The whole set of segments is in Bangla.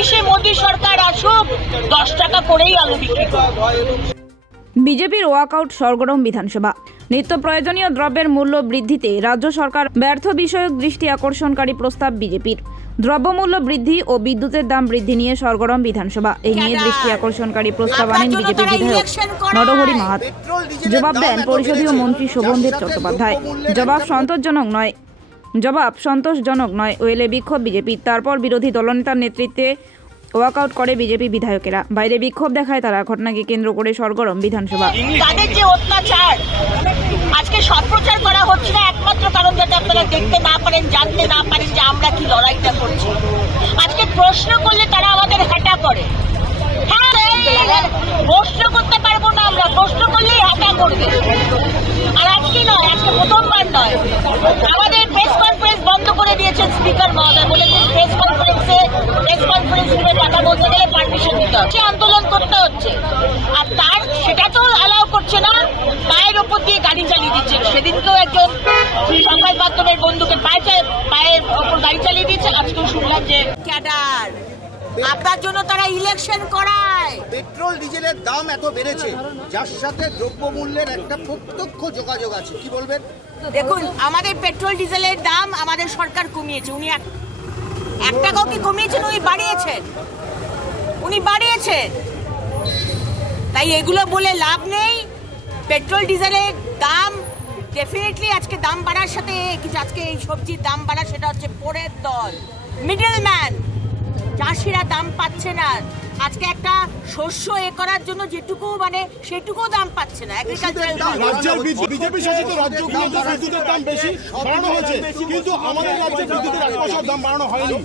ছাব্বিশে মোদী সরকার আসুক দশ টাকা করেই আলু বিক্রি বিজেপির ওয়াকআউট সরগরম বিধানসভা। নিত্য প্রয়োজনীয় দ্রব্যের মূল্য বৃদ্ধিতে রাজ্য সরকার ব্যর্থ বিষয়ক দৃষ্টি আকর্ষণকারী প্রস্তাব বিজেপির। দ্রব্যমূল্য বৃদ্ধি ও বিদ্যুতের দাম বৃদ্ধি নিয়ে সরগরম বিধানসভা। এই নিয়ে দৃষ্টি আকর্ষণকারী প্রস্তাব আনেন বিজেপি বিধায়ক নরহরি মাহাত। জবাব দেন পরিষদীয় মন্ত্রী শোভনদেব চট্টোপাধ্যায়। জবাব সন্তোষজনক নয়। জবাব, সন্তোষজনক নয়। ওয়েলে বিক্ষোভ বিজেপি। তারপর বিরোধী দলনেতার নেতৃত্বে ওয়াকআউট করে বিজেপি বিধায়কেরা। বাইরে বিক্ষোভ দেখায় তারা। ঘটনাকে কেন্দ্র করে সরগরম বিধানসভা। তাদের যে অত্যাচার, আজকে সম্প্রচার করা হচ্ছে না একমাত্র কারণ যাতে আপনারা দেখতে না পারেন, জানতে না পারেন যে আমরা কি লড়াইটা করছি। আজকে প্রশ্ন করলে তারা আমাদের হাঁটা করে। হ্যাঁ প্রশ্ন করতে পারব না আমরা। প্রশ্ন করলেই হাঁটা করবে। আর আজকে নয়, আজকে প্রথমবার নয়। আমাদের প্রেস কনফারেন্স বন্ধ করে দিয়েছেন স্পিকার মহোদয়, বলেছেন প্রেস কনফারেন্সে প্রেস কনফারেন্স করে কথা বলতে গেলে পারমিশন দিতে হচ্ছে আন্দোলন করতে হচ্ছে। আর তার সেটা তো অ্যালাউ করছে না, পায়ের ওপর দিয়ে গাড়ি চালিয়ে দিচ্ছে। সেদিনকেও একজন সংবাদ মাধ্যমের বন্ধুকে পায়ে পায়ের ওপর গাড়ি চালিয়ে দিচ্ছে আজকেও শুনলাম যে ক্যাডার। আপনার জন্য তারা ইলেকশন করায়। পেট্রোল ডিজেলের দাম এত বেড়েছে যার সাথে দ্রব্যমূল্যের একটা প্রত্যক্ষ যোগাযোগ আছে। কি বলবেন? দেখুন আমাদের পেট্রোল ডিজেলের দাম আমাদের সরকার কমিয়েছে। উনি এক টাকাও কি কমিয়েছেন? উনি বাড়িয়েছেন। উনি বাড়িয়েছেন। তাই এগুলো বলে লাভ নেই। পেট্রোল ডিজেলের দাম ডেফিনেটলি আজকে দাম বাড়ার সাথে কিছু আজকে এই সবজির দাম বাড়া সেটা হচ্ছে পরের দল। মিডল ম্যান চাষিরা দাম পাচ্ছে না। আজকে একটা শস্য এ করার জন্য যেটুকু মানে সেটুকুও দাম পাচ্ছে না। রাজ্যের বিজেপি শাসিত রাজ্যগুলোতে বিদ্যুতের দাম বেশি বাড়ানো হয়েছে। কিন্তু আমাদের রাজ্যে বিদ্যুতের এক পয়সার দাম বাড়ানো হয়নি।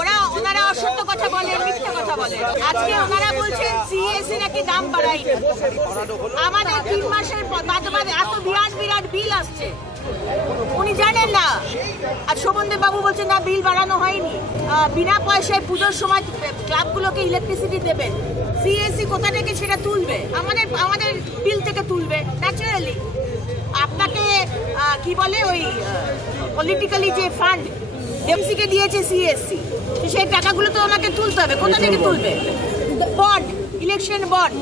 ওরা ওনারা অসত্য কথা বলেন মিথ্যে কথা বলেন আজকে ওনারা বলছেন সিএসসি নাকি দাম বাড়াই আমাদের তিন মাসের পর- বাদে বাদে এত বিরাট বিরাট বিল আসছে। উনি জানেন না। আর শোভনদেব বাবু বলছেন না বিল বাড়ানো হয়নি। বিনা পয়সায় পুজোর সময় ক্লাবগুলোকে ইলেকট্রিসিটি দেবেন। সিএসসি কোথা থেকে সেটা তুলবে? আমাদের আমাদের বিল থেকে তুলবে ন্যাচারালি আপনাকে কি বলে ওই পলিটিক্যালি যে ফান্ড এমসিকে দিয়েছে সিএসসি সেই টাকাগুলো তো ওনাকে তুলতে হবে। কোথা থেকে তুলবে? বন্ড ইলেকশন বন্ড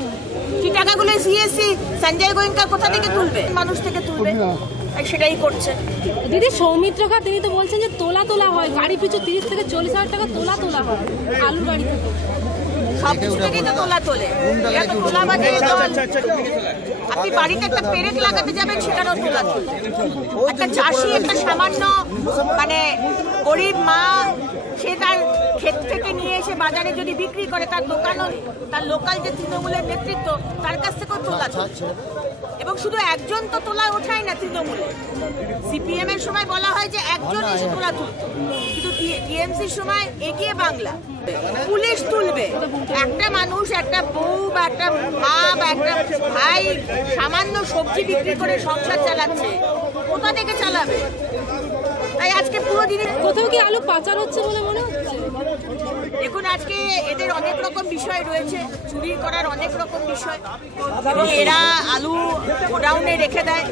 সেই টাকাগুলো সিএসসি সঞ্জয় গোয়েঙ্কা কোথা থেকে তুলবে? মানুষ থেকে তুলবে। সেটাই করছে। দিদি সৌমিত্রকা তিনি তো বলছেন যে তোলা তোলা হয়। গাড়ি পিছু তিরিশ থেকে চল্লিশ হাজার টাকা তোলা তোলা হয় আলু গাড়ি থেকে। সব কিছু থেকেই তো তোলা তোলে। এরা তো তোলাবাজের দল। আপনি বাড়িতে একটা পেরেক লাগাতে যাবেন সেখানেও তোলা তোলে। একটা চাষি একটা সামান্য মানে গরিব মা সে তার ক্ষেত থেকে নিয়ে এসে বাজারে যদি বিক্রি করে, তার দোকানও, তার লোকাল যে তৃণমূলের নেতৃত্ব, তার কাছ থেকেও তোলা এবং শুধু একজন তো তোলা ওঠায় না তৃণমূলে। সিপিএম এর সময় বলা হয় যে একজন এসে তোলা তুলতো। কিন্তু টিএমসির সময় এগিয়ে বাংলা। পুলিশ তুলবে। একটা মানুষ, একটা বউ বা একটা মা বা একটা ভাই সামান্য সবজি বিক্রি করে সংসার চালাচ্ছে কোথা থেকে চালাবে। তাই আজকে পুরো দিনে কোথাও কি আলু পাচার হচ্ছে বলে মনে হচ্ছে? দেখুন আজকে এদের অনেক রকম বিষয় রয়েছে চুরি করার অনেক রকম বিষয়। এবং এরা আলু গোডাউনে রেখে দেয়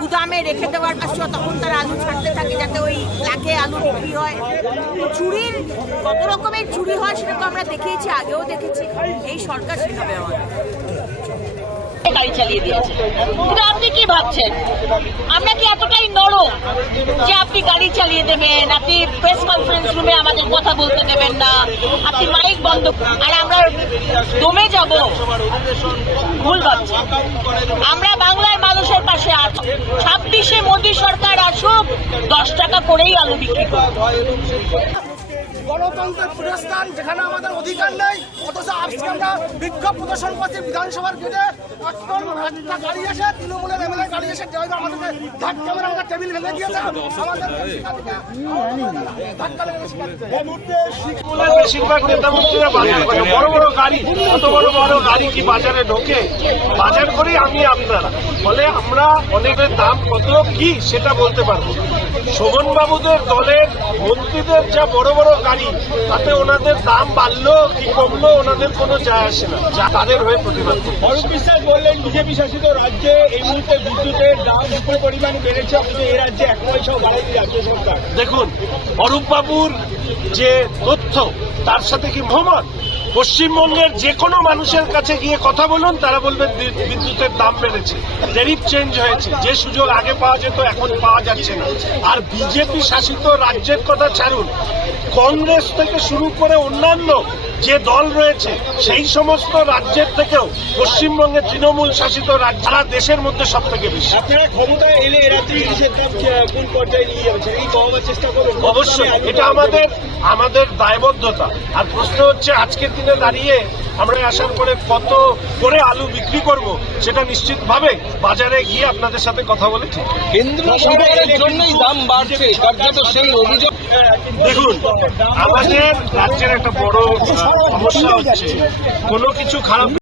গুদামে রেখে দেওয়ার পাশে তখন তারা আলু ছাড়তে থাকে যাতে ওই লাখে আলু বিক্রি হয়। চুরির কত রকমের চুরি হয় সেটা তো আমরা দেখিয়েছি আগেও দেখেছি। এই সরকার সেটা ব্যবহার গাড়ি চালিয়ে দিয়েছে। কিন্তু আপনি ভাবছেন আমরা কি এতটাই নরম যে আপনি গাড়ি চালিয়ে দেবেন, আপনি প্রেস কনফারেন্স রুমে আমাদের কথা বলতে দেবেন না, আপনি মাইক বন্ধ আর আমরা দমে যাব। ভুল ভাবছেন। আমরা বাংলার মানুষের পাশে আছি ছাব্বিশে মোদী সরকার আসুক, দশ টাকা করেই আলু বিক্রি করব গণতন্ত্রের প্রতিষ্ঠান যেখানে আমাদের অধিকার নেই অথচ আজকে আমরা বিক্ষোভ প্রদর্শন করছি বিধানসভার গেটে একটা গাড়ি এসে তৃণমূলের এমএলএ গাড়ি এসে ড্রাইভার আমাদেরকে ধাক্কা মেরে আমাদের টেবিল ভেঙে দিয়েছে আমাদের বেশিরভাগ নেতা মন্ত্রীরা বড় বড় গাড়ি অত বড় বড় গাড়ি কি বাজারে ঢোকে? বাজার করি আমি আপনারা। ফলে আমরা অনেকের দাম কত কি সেটা বলতে পারব শোভন বাবুদের দলের মন্ত্রীদের যা বড় বড় গাড়ি তাতে ওনাদের দাম বাড়লো কি কমলো ওনাদের কোনো যায় আসে না। যা তাদের হয়ে প্রতিবাদ অরূপ বিশ্বাস বললেন বিজেপি শাসিত রাজ্যে এই মুহূর্তে বিদ্যুতের দাম বিপুল পরিমাণ বেড়েছে অথচ এই রাজ্যে এক পয়সাও বাড়ায়নি রাজ্য সরকার। দেখুন অরূপ বাবুর যে তথ্য তার সাথে কি ভ্রমণ পশ্চিমবঙ্গের যে কোনো মানুষের কাছে গিয়ে কথা বলুন, তারা বলবে বিদ্যুতের দাম বেড়েছে টেরিফ চেঞ্জ হয়েছে, যে সুযোগ আগে পাওয়া যেত এখন পাওয়া যাচ্ছে না। আর বিজেপি শাসিত রাজ্যের কথা ছাড়ুন, কংগ্রেস থেকে শুরু করে অন্যান্য যে দল রয়েছে সেই সমস্ত রাজ্যের থেকেও পশ্চিমবঙ্গের তৃণমূল শাসিত রাজ্য সারা দেশের মধ্যে সব থেকে বেশি। আপনারা ক্ষমতায় এলে এ রাজ্যে ইলিশের দাম কে- কোন পর্যায়ে নিয়ে যাবেন এই কমাবার চেষ্টা করুন। অবশ্যই এটা আমাদের আমাদের দায়বদ্ধতা। আর প্রশ্ন হচ্ছে আজকের দিনে দাঁড়িয়ে আমরা আসার করে কত করে আলু বিক্রি করব সেটা নিশ্চিতভাবে বাজারে গিয়ে আপনাদের সাথে কথা বলে কেন্দ্র সরকারের জন্যই দাম বাড়ছে কার্যত সেই অভিযোগ দেখুন আমাদের রাজ্যের একটা বড় সমস্যা হচ্ছে কোনো কিছু খারাপ